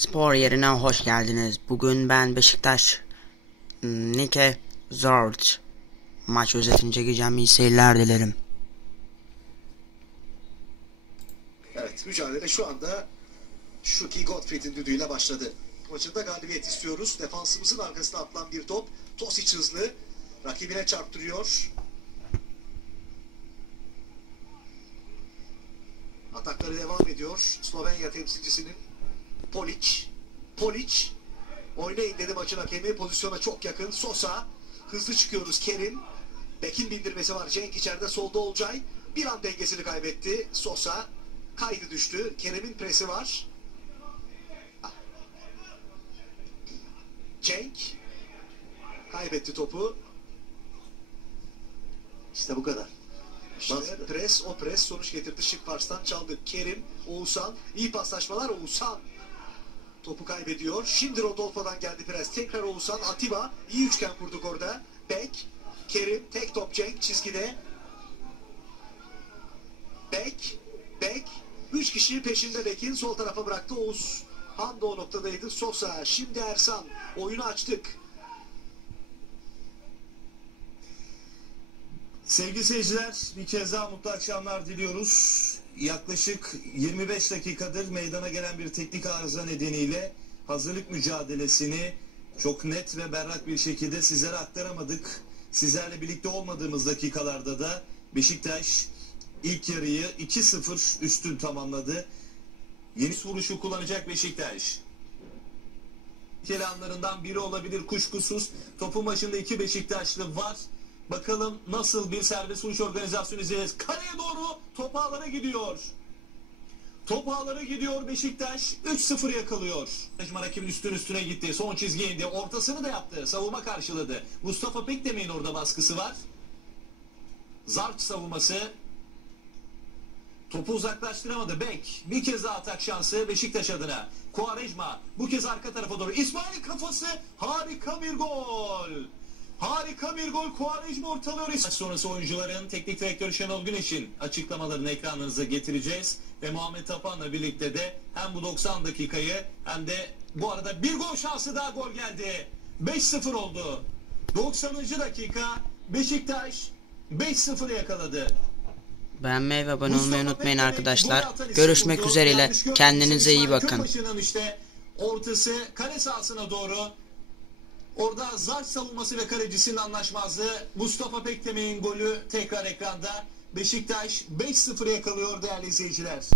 Spor yerine hoş geldiniz. Bugün ben Beşiktaş hmm, Nike Zord maç özetini çekeceğim. İyi seyirler dilerim. Evet mücadele şu anda Shuki Gottfried'in düdüğüyle başladı. Maçında galibiyet istiyoruz. Defansımızın arkasına atılan bir top. Tosic hızlı. Rakibine çarptırıyor. Atakları devam ediyor. Slovenya temsilcisinin Polic. Polic. Oynayın dedi maçın hakemi. Pozisyona çok yakın. Sosa. Hızlı çıkıyoruz. Kerim. Bek'in bindirmesi var. Cenk içeride solda Olcay. Bir an dengesini kaybetti. Sosa kaydı düştü. Kerem'in presi var. Cenk kaybetti topu. İşte bu kadar. İşte pres o pres sonuç getirdi. Şık Pars'tan çaldı. Kerim, Oğuzhan. iyi paslaşmalar Oğuzhan. Topu kaybediyor. Şimdi Rodolfo'dan geldi pres. Tekrar Oğuzhan, Atiba. iyi üçgen kurduk orada. Bek, Kerim, tek top Cenk çizgide. Bek, Bek. Üç kişi peşinde Bek'in sol tarafa bıraktı. Oğuz Han da o noktadaydı. Sosa, şimdi Ersan. Oyunu açtık. Sevgili seyirciler bir kez daha mutlu akşamlar diliyoruz. Yaklaşık 25 dakikadır meydana gelen bir teknik arıza nedeniyle hazırlık mücadelesini çok net ve berrak bir şekilde sizlere aktaramadık. Sizlerle birlikte olmadığımız dakikalarda da Beşiktaş ilk yarıyı 2-0 üstün tamamladı. Yeni vuruşu kullanacak Beşiktaş. Tehlikeli anlarından biri olabilir kuşkusuz. Topun başında iki Beşiktaşlı var. Bakalım nasıl bir serbest vuruş organizasyonu izleyeceğiz. Kaleye doğru top ağlara gidiyor. Top ağlara gidiyor Beşiktaş 3-0 yakalıyor. Taşıma rakibin üstün üstüne gitti. Son çizgiye indi. Ortasını da yaptı. Savunma karşıladı. Mustafa Pekdemir'in orada baskısı var. Zart savunması. Topu uzaklaştıramadı. Bek bir kez daha atak şansı Beşiktaş adına. Kuarejma bu kez arka tarafa doğru. İsmail kafası harika bir gol. Harika bir gol Kuarejma ortalıyor. Maç sonrası oyuncuların teknik direktörü Şenol Güneş'in açıklamalarını ekranınıza getireceğiz. Ve Muhammed Tapan'la birlikte de hem bu 90 dakikayı hem de bu arada bir gol şansı daha gol geldi. 5-0 oldu. 90. dakika Beşiktaş 5-0 yakaladı. Beğenmeyi ve abone olmayı unutmayın arkadaşlar. Görüşmek üzereyle. Kendinize iyi bakın. İşte ortası kale sahasına doğru. Orada zar savunması ve kalecisinin anlaşmazlığı. Mustafa Pekdemir'in golü tekrar ekranda. Beşiktaş 5-0 yakalıyor değerli izleyiciler.